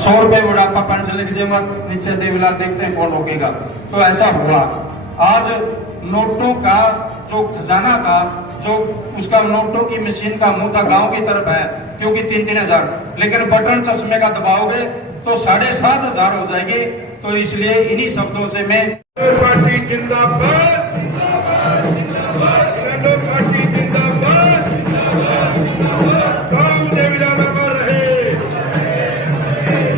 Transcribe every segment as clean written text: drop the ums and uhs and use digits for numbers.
100 रुपए बुढ़ापा पेंशन लिख दूंगा, नीचे देवीलाल देखते हैं कौन रोकेगा। तो ऐसा हुआ। आज नोटों का जो खजाना था, जो उसका नोटों की मशीन का मुंह था गांव की तरफ है, क्योंकि 3-3 हजार, लेकिन बटन चश्मे का दबाओगे तो 7,500 हो जाएगी। तो इसलिए इन्हीं शब्दों से मैं पार्टी जिंदाबाद, जिंदाबाद, जिंदाबाद, पार्टी जिंदाबाद, जिंदाबाद, जिंदाबाद, गाँव देवीलाल अमर रहे,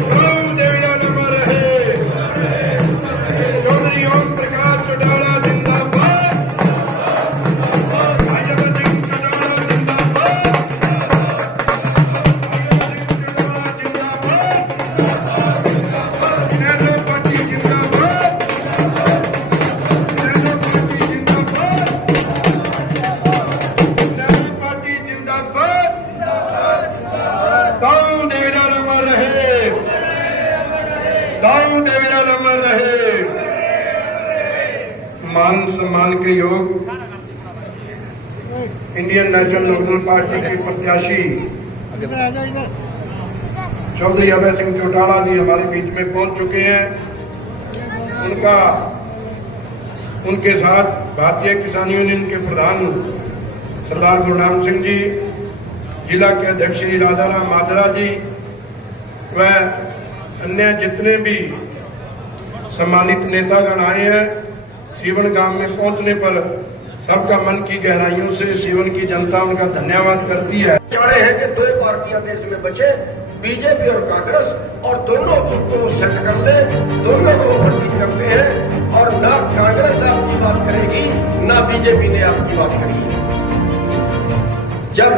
गाँव देवीलाल अमर रहे, चौधरी ओम प्रकाश चौटाला जिंदाबाद, भाजपा सिंह चौटाला जिंदाबाद, गाँव देवीलाल अमर रहे, गाँव देवीलाल अमर रहे। मान सम्मान के योग इंडियन नेशनल लोकदल पार्टी के प्रत्याशी चौधरी अभय सिंह चौटाला जी हमारे बीच में पहुंच चुके हैं। उनके साथ भारतीय किसान यूनियन के प्रधान सरदार गुरनाम सिंह जी, जिला के अध्यक्ष श्री राजाराम माजरा जी व अन्य जितने भी सम्मानित नेतागण आए हैं। सीवन गांव में पहुंचने पर सबका मन की गहराइयों से सीवन की जनता उनका धन्यवाद करती है। चाह रहे हैं कि 2 पार्टियां देश में बचे, बीजेपी और कांग्रेस, और दोनों को सेट कर ले, दोनों को ओवरटेक करते हैं और ना कांग्रेस आपकी बात करेगी ना बीजेपी ने आपकी बात करी। जब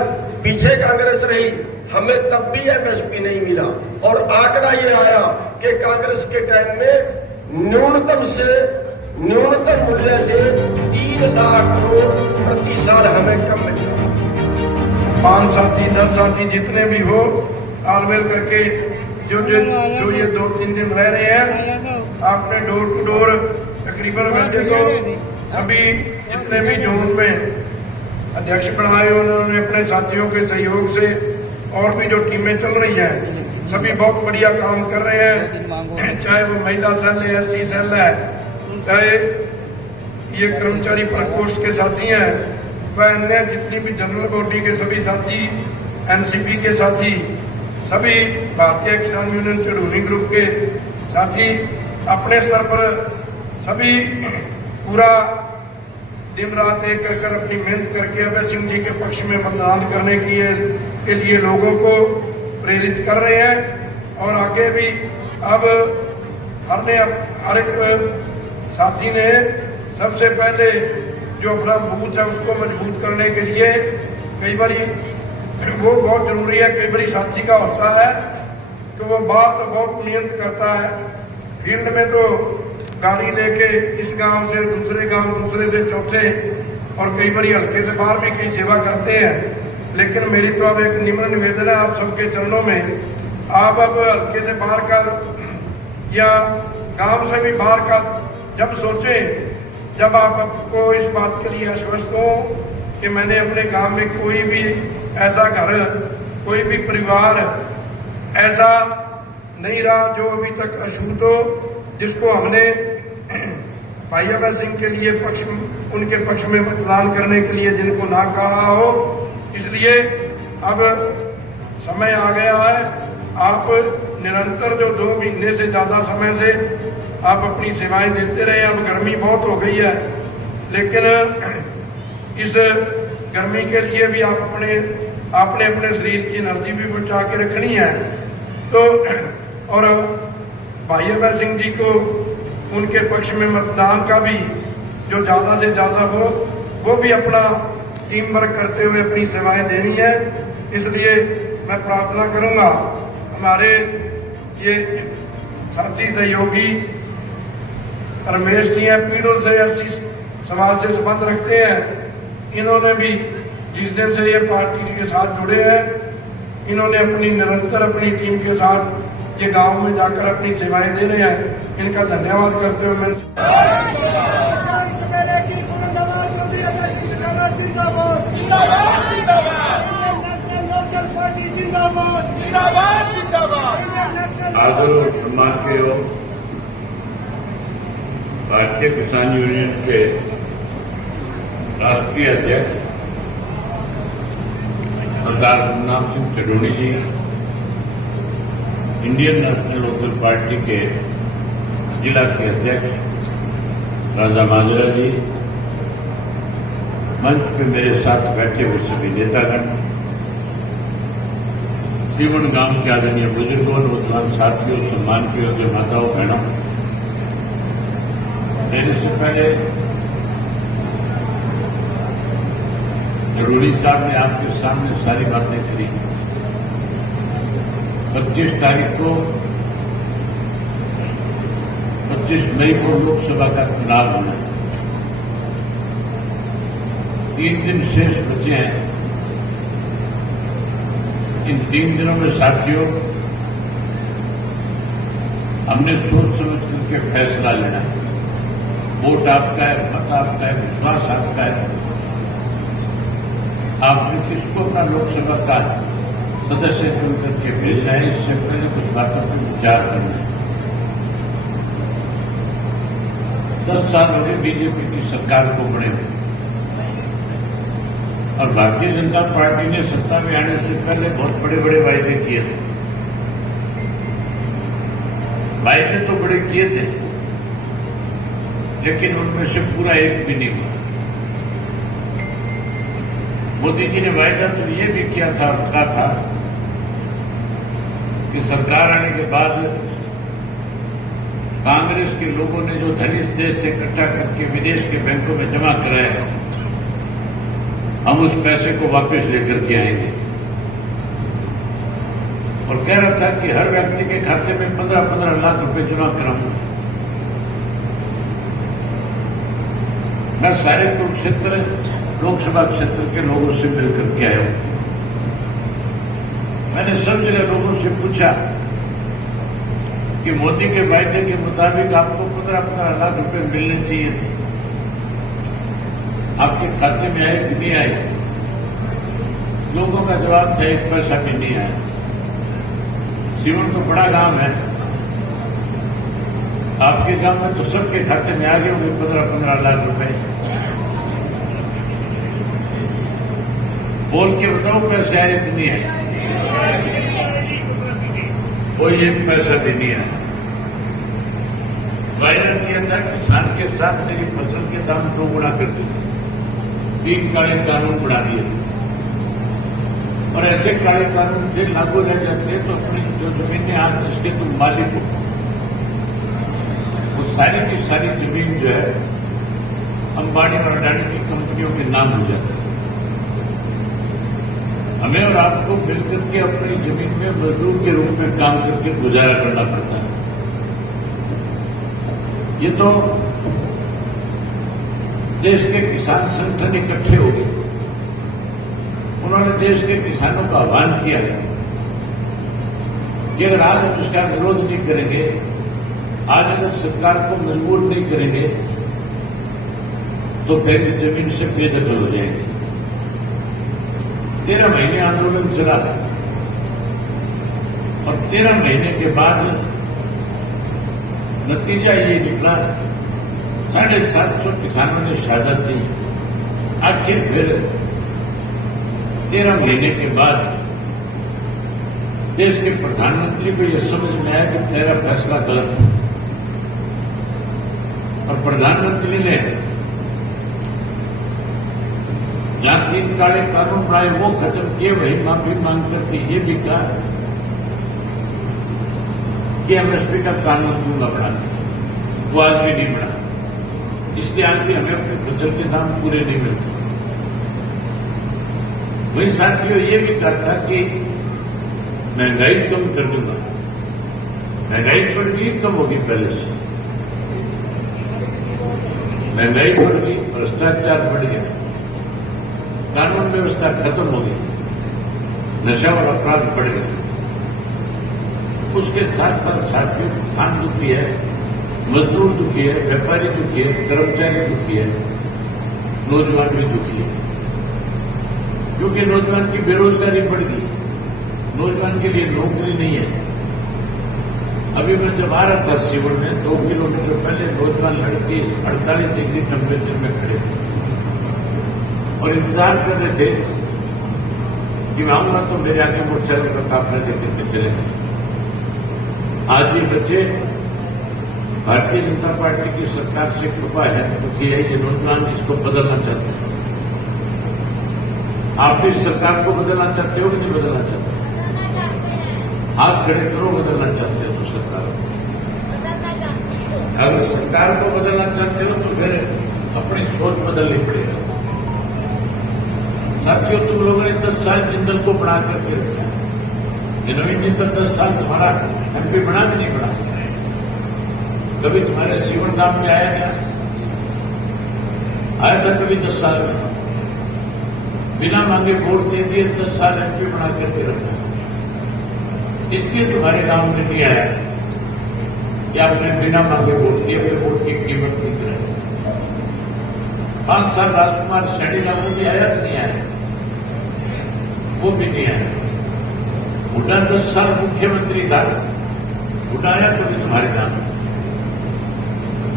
पीछे कांग्रेस रही हमें तब भी एमएसपी नहीं मिला, और आंकड़ा ये आया कि कांग्रेस के टाइम में न्यूनतम मूल्य से 3 लाख करोड़ प्रति साल हमें कम मिल जाता। 5 साथी 10 साथी जितने भी हो तालमेल करके जो ये 2-3 दिन रह रहे हैं, आपने डोर टू डोर तकरीबन वैसे तो सभी जितने भी जोन में अध्यक्ष बनाए उन्होंने अपने साथियों के सहयोग से, और भी जो टीमें चल रही हैं सभी बहुत बढ़िया काम कर रहे हैं। चाहे वो महिला सेल है, एससी सेल है, चाहे ये कर्मचारी प्रकोष्ठ के साथी हैं, वह अन्य जितनी भी जनरल बॉडी के सभी साथी, एनसीपी के साथी, सभी भारतीय किसान यूनियन चढ़ूनी ग्रुप के साथी अपने स्तर पर सभी पूरा दिन रात एक कर अपनी मेहनत करके अभय सिंह जी के पक्ष में मतदान करने के लिए लोगों को प्रेरित कर रहे हैं। और आगे भी अब हर एक साथी ने सबसे पहले जो अपना बूथ है उसको मजबूत करने के लिए कई बार वो बहुत जरूरी है। कई बार साथी का होता है तो वो बात तो बहुत मेहनत करता है, फील्ड में तो गाड़ी लेके इस गांव से दूसरे गांव, दूसरे से चौथे, और कई बार हल्के से बाहर भी कई सेवा करते हैं। लेकिन मेरी तो अब एक निम्न निवेदन है आप सबके चरणों में, आप अब हल्के से बाहर का या गांव से भी बाहर का जब सोचें, जब आप आपको इस बात के लिए आश्वस्त हो कि मैंने अपने गांव में कोई भी ऐसा घर, कोई भी परिवार ऐसा नहीं रहा जो अभी तक अछूत हो, जिसको हमने भाई अभय सिंह के लिए उनके पक्ष में मतदान करने के लिए जिनको ना कहा हो। इसलिए अब समय आ गया है, आप निरंतर जो 2 महीने से ज्यादा समय से आप अपनी सेवाएं देते रहे। अब गर्मी बहुत हो गई है, लेकिन इस गर्मी के लिए भी आपने अपने शरीर की एनर्जी भी बचा के रखनी है। तो और भाई अभय सिंह जी को उनके पक्ष में मतदान का भी जो ज्यादा से ज्यादा हो, वो भी अपना टीम वर्क करते हुए अपनी सेवाएं देनी है। इसलिए मैं प्रार्थना करूंगा हमारे ये साथी सहयोगी रमेश जी हैं, पीड़ों से एससी समाज से संबंध रखते हैं, इन्होंने भी जिस दिन से ये पार्टी के साथ जुड़े हैं, इन्होंने अपनी निरंतर अपनी टीम के साथ ये गांव में जाकर अपनी सेवाएं दे रहे हैं। इनका धन्यवाद करते हुए मैं जिंदाबाद आदर और सम्मान के योग भारतीय किसान यूनियन के राष्ट्रीय अध्यक्ष सरदार गुरनाम सिंह चढ़ोनी जी, इंडियन नेशनल लोकल पार्टी के जिला के अध्यक्ष राजा माजरा जी, मंच पे मेरे साथ बैठे हुए सभी नेतागण, सीवन गांव के आदरणीय बुजुर्गों, नौजवान साथियों, सम्मान के योग्य माताओं बहनों, मेरे से पहले चढ़ोनी साहब ने आपके सामने सारी बातें करी। 25 तारीख को 25 मई को लोकसभा का चुनाव होना है। 3 दिन शेष बचे हैं। इन 3 दिनों में साथियों हमने सोच समझ करके फैसला लेना है। वोट आपका है, मत आपका है, विश्वास आपका है। आपने किसको अपना लोकसभा का सदस्य चुन करके भेजना है, इससे पहले कुछ बातों पर विचार करना है। 10 साल हो गए बीजेपी की सरकार को बने हुए, और भारतीय जनता पार्टी ने सत्ता में आने से पहले बहुत बड़े बड़े वायदे किए थे। वायदे तो बड़े किए थे, लेकिन उनमें से पूरा एक भी नहीं हुआ। मोदी जी ने वायदा तो ये भी किया था, कहा था कि सरकार आने के बाद कांग्रेस के लोगों ने जो धन इस देश से इकट्ठा करके विदेश के बैंकों में जमा कराया है, हम उस पैसे को वापस लेकर के आएंगे। और कह रहा था कि हर व्यक्ति के खाते में 15-15 लाख रुपए जमा कराऊंगा। मैं सारे कुरुक्षेत्र लोकसभा क्षेत्र के लोगों से मिलकर के आया हूं। मैंने सब जगह लोगों से पूछा कि मोदी के वायदे के मुताबिक आपको 15-15 लाख रुपए मिलने चाहिए थे, आपके खाते में आए कि नहीं आए? लोगों का जवाब था 1 पैसा भी नहीं आया। सीवन तो बड़ा गांव है, आपके गांव में तो सबके खाते में आ गए होंगे 15-15 लाख रुपए। बोल के बताओ पैसे आए कि नहीं आए? कोई 1 पैसा भी नहीं आया। वायदा किया था किसान के साथ मेरी फसल के दाम 2 गुना कर दिए, 3 काले कानून बढ़ा दिए थे। और ऐसे काले कानून फिर लागू रह जाते तो अपनी जो जमीनें आज जिसके तुम मालिक हो, वो सारी की सारी जमीन जो है अंबानी और अडानी की कंपनियों के नाम हो जाती है। हमें और आपको मिलकर के अपनी जमीन में मजदूर के रूप में काम करके गुजारा करना पड़ता है। ये तो देश के किसान संगठन इकट्ठे हो गए, उन्होंने देश के किसानों का आह्वान किया है कि अगर आज हम इसका विरोध नहीं करेंगे, आज अगर सरकार को मजबूर नहीं करेंगे, तो फिर जमीन से बेदखल हो जाएंगे। 13 महीने आंदोलन चला और 13 महीने के बाद नतीजा ये निकला, 750 किसानों ने शहादत दी। आखिर फिर 13 महीने के बाद देश के प्रधानमंत्री को यह समझ में आया कि तेरा फैसला गलत था, और प्रधानमंत्री ने जहां 3 काले कानून बनाए वो खत्म किए, वही माफी मांग करके ये भी कहा कि एमएसपी का कानून दूंगा बढ़ाते, वो आज भी नहीं बढ़ा। इसलिए आज भी हमें अपने फसल के दाम पूरे नहीं मिलते। वही साथियों ये भी कहा था कि महंगाई कम कर दूंगा। महंगाई बढ़ गई, कम होगी पहले से। महंगाई बढ़ गई, भ्रष्टाचार बढ़ गया, कानून व्यवस्था खत्म हो गई, नशा और अपराध बढ़ गए। उसके साथ साथ साथियों किसान दुखी है, मजदूर दुखी है, व्यापारी दुखी है, कर्मचारी दुखी है, नौजवान भी दुखी है, क्योंकि नौजवान की बेरोजगारी बढ़ गई, नौजवान के लिए नौकरी नहीं है। अभी मैं जब आ रहा था सीवन में 2 किलोमीटर पहले नौजवान लड़के 48 डिग्री टेम्परेचर में खड़े थे और इंतजार कर रहे थे कि मैं आऊंगा तो मेरे आगे मोटरसाइकिल का काफिला लेकर के चले। आज ये बच्चे भारतीय जनता पार्टी की सरकार से कृपा है क्योंकि ये नौजवान इसको बदलना चाहते हैं। आप भी सरकार को बदलना चाहते हो कि नहीं बदलना चाहते? हाथ खड़े करो, बदलना चाहते हो तो सरकार को। अगर सरकार को बदलना चाहते हो तो फिर अपनी सोच बदलनी पड़ेगी। साथियों, तुम लोगों ने 10 साल जिंदल को बना करके रखा। ये नवीन जिंदल 10 साल तुम्हारा एमपी बना भी नहीं बना। कभी तुम्हारे सीवन गांव में आया क्या? आया था कभी 10 साल में? बिना मांगे वोट दे दिए 10 साल एमपी बना करके रखा। इसलिए तुम्हारे गांव में नहीं आया कि आपने बिना मांगे वोट दिए, अपने वोट की कीमत नहीं कराई। 5 साल राजकुमार सैनी लागू भी आया कि नहीं आया? वो भी नहीं आया। हुड्डा 10 साल मुख्यमंत्री था, हुड्डा आया कभी तुम्हारे गांव में?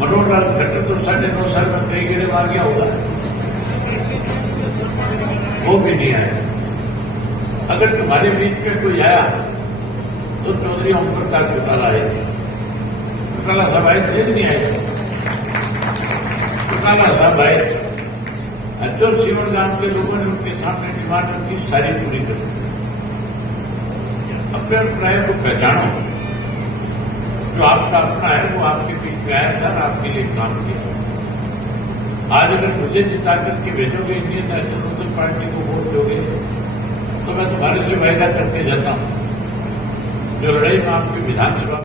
मनोहर लाल खट्टर तो 9.5 साल में कई गेड़े मार गया होगा, वो भी नहीं आया। अगर तुम्हारे बीच में कोई आया तो चौधरी ओम प्रकाश चौटाला आए थे। चौटाला साहब आए थे कि नहीं आए थे? चौटाला साहब आए, जो सीवन गांव के लोगों ने उनके सामने डिमांड की सारी पूरी कर दी। अपने अभिप्राय को पहचानो। जो आपका अपना है वो आपके बीच में आया था और आपके लिए काम किया। आज अगर मुझे जिता करके भेजोगे, इंडियन नेशनल पार्टी को वोट दोगे, तो मैं तुम्हारे से वायदा करके जाता हूं जो लड़ाई में आपकी विधानसभा